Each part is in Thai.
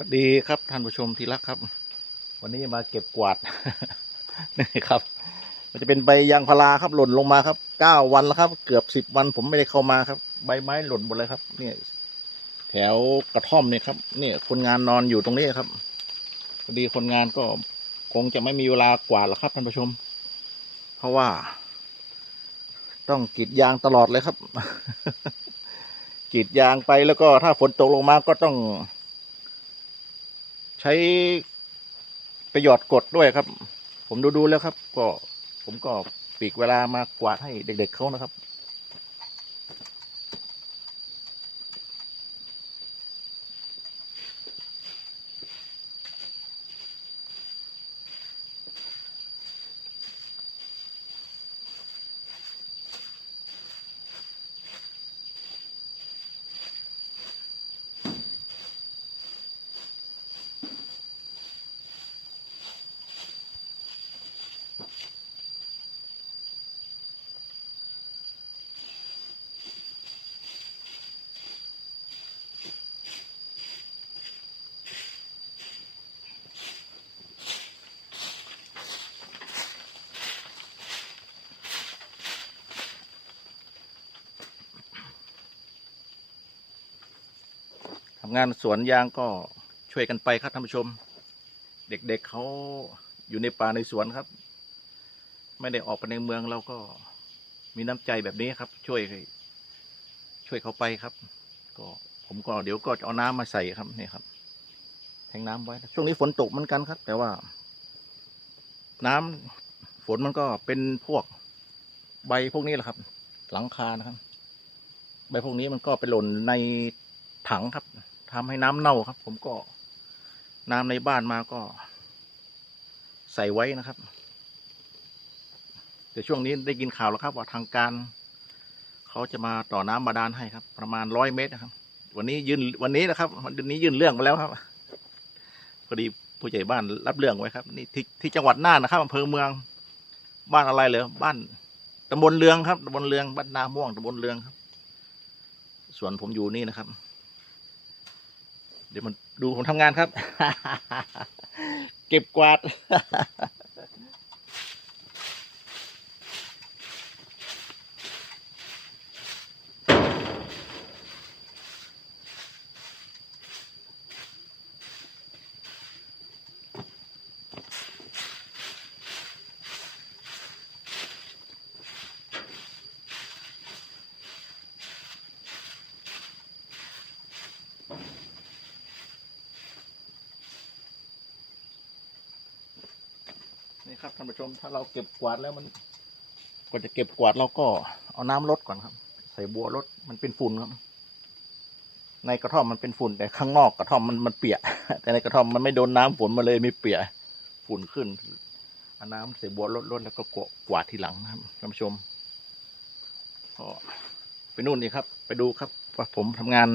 วัสดีครับท่านผู้ชมที่รักครับ วันนี้มาเก็บกวาดนี่ครับ มันจะเป็นใบยางพาราครับหล่นลงมาครับเก้าวันแล้วครับ เกือบสิบวันผมไม่ได้เข้ามาครับ ใบไม้หล่นหมดเลยครับ เนี่ย แถวกระท่อมเนี่ยครับเนี่ยคนงานนอนอยู่ตรงนี้ครับพอดีคนงานก็คงจะไม่มีเวลากวาดแล้วครับท่านผู้ชม เพราะว่า ต้องกรีดยางตลอดเลยครับกรีดยางไปแล้วก็ถ้าฝนตกลงมาก็ต้อง ใช้ประโยชน์กดด้วยครับ ผมดูดูแล้วครับ ก็ผมก็ปีกเวลามากวาดให้เด็ก ๆเขานะครับ งานสวนยางก็ช่วยกันไปครับท่านผู้ชม เด็กๆเขาอยู่ในป่าในสวนครับ ไม่ได้ออกไปในเมืองเราก็มีน้ำใจแบบนี้ครับ ช่วย ช่วยเขาไปครับ ก็ผมก็เดี๋ยวก็จะเอาน้ำมาใส่ครับนี่ครับแทงน้ำไว้ ช่วงนี้ฝนตกเหมือนกันครับ แต่ว่า น้ำฝนมันก็เป็นพวกใบพวกนี้แหละครับ หลังคานะครับ ใบพวกนี้มันก็ไปหล่นในถังครับ ทำให้น้ำเน่าครับ ผมก็น้ำในบ้านมาก็ ใส่ไว้นะครับแต่ช่วงนี้ได้ยินข่าวแล้วครับ ว่าทางการ เขาจะมาต่อน้ำบาดาลให้ครับ ประมาณร้อยเมตรนะครับ วันนี้ยื่นวันนี้นะครับวันนี้ยื่นเรื่องไปแล้วครับพอดีผู้ใหญ่บ้านรับเรื่องไว้ครับ นี่ที่ที่จังหวัดน่านนะครับอำเภอเมือง บ้านอะไรเหรอบ้านตำบลเรืองครับตำบลเรืองบ้านนาม่วงตำบลเรืองครับ ส่วนผมอยู่นี่นะครับ เดี๋ยวมันดูผมทำงานครับ เก็บกวาด นี่ครับท่านผู้ชม ถ้าเราเก็บกวาดแล้วมันก่อนจะเก็บกวาดเราก็เอาน้ำลดก่อนครับ ใส่บัวลดมันเป็นฝุ่นครับ ในกระท่อมมันเป็นฝุ่นแต่ข้างนอกกระท่อมมันมันเปียกแต่ในกระท่อมมันไม่โดนน้ำฝนมาเลยไม่เปียกฝุ่นขึ้นเอาน้ำใส่บัวลดลดแล้วก็กวาดกวาดทีหลังนะครับท่านผู้ชมก็ไปนู่นนี่ครับ ไปดูครับว่าผมทำงาน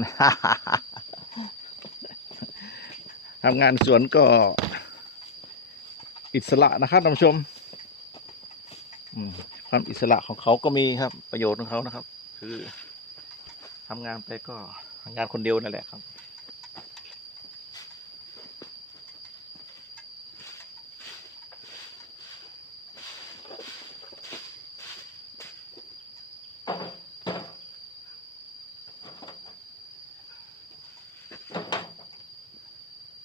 ทำงานสวนก็ อิสระนะครับท่านผู้ชมความอิสระของเขาก็มีครับ ประโยชน์ของเขานะครับ คือทำงานไปก็งานคนเดียวนั่นแหละครับ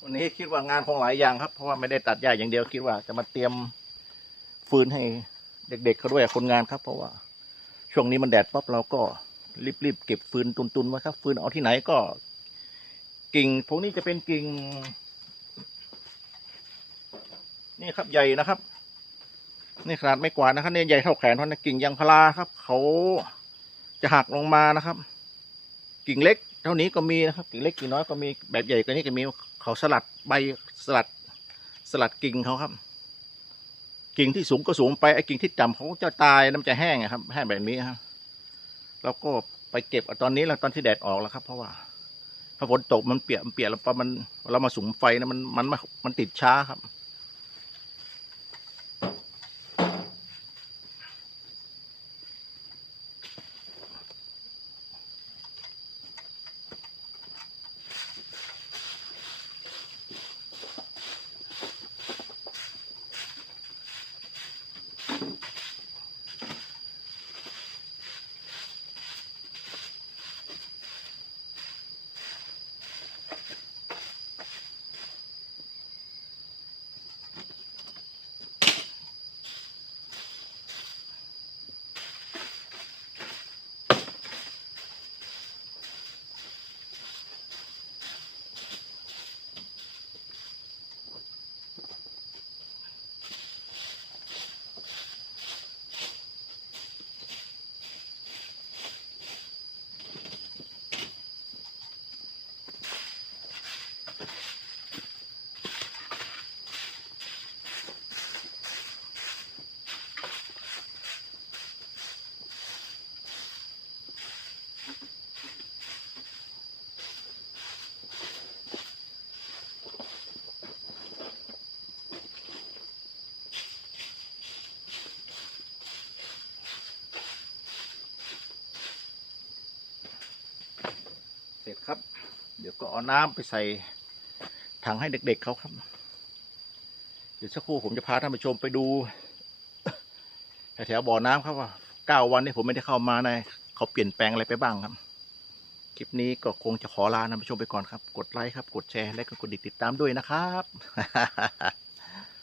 วันนี้คิดว่างานคงหลายอย่างครับ เพราะว่าไม่ได้ตัดหญ้าอย่างเดียวคิดว่าจะมาเตรียมฟืนให้เด็กๆเขาด้วยคนงานครับ เพราะว่า ช่วงนี้มันแดดปั๊บเราก็รีบๆเก็บฟืนตุนๆไว้ครับ ฟืนเอาที่ไหนก็ กิ่งพวกนี้จะเป็นกิ่ง นี่ครับใหญ่นะครับ นี่ขนาดไม่กว่านะครับเนี่ยใหญ่เท่าแขนเท่านั้นกิ่งยางพาราครับ เขาจะหักลงมานะครับ กิ่งเล็ก เท่านี้ก็มีนะครับ กิ่งเล็กกิ่งน้อยก็มีแบบใหญ่กว่านี้ก็มี เขาสลัดใบสลัดสลัดกิ่งเขาครับ กิ่งที่สูงก็สูงไปไอ้กิ่งที่ต่ำเขาจะตายน้ำจะแห้งอะครับแห้งแบบนี้ครับแล้วก็ไปเก็บตอนนี้แล้วตอนที่แดดออกแล้วครับ เพราะว่าถ้าฝนตกมันเปียกมันเปียกแล้วพอมันเรามาสุมไฟนะมันมันมันติดช้าครับ ร็จครับ เดี๋ยวก็เอาน้ำไปใส่ถังให้เด็กๆเขาครับ เดี๋ยวสักครู่ผมจะพาท่านผู้ชมไปดูแถวๆบ่อน้ำครับว่าเก้าวันนี้ผมไม่ได้เข้ามาในเขาเปลี่ยนแปลงอะไรไปบ้างครับ คลิปนี้ก็คงจะขอลาท่านผู้ชมไปก่อนครับ กดไลค์ครับ กดแชร์และก็กดติดตามด้วยนะครับ